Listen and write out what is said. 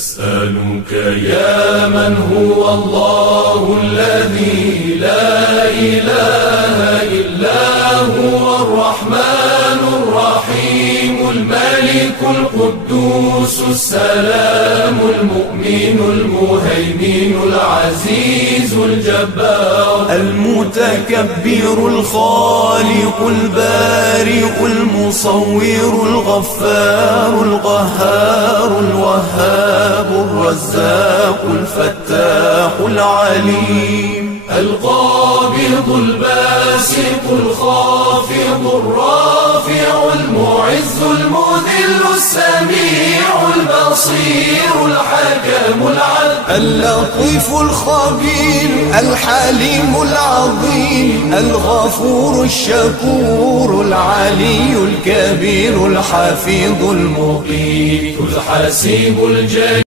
أسألك يا من هو الله الذي لا إله إلا هو الرحمن الرحيم الملك القدوس السلام المؤمن المهيمن العزيز الجبار المتكبر الخالق البارئ المصور الغفار القهار الوهاب الرزاق الفتاح العليم القابض الباسط الخافض الرافع المعز المذل السميع البصير الحكم العدل اللطيف الخبير الحليم العظيم الغفور الشكور العلي الكبير الحفيظ المقيت الحسيب الجليل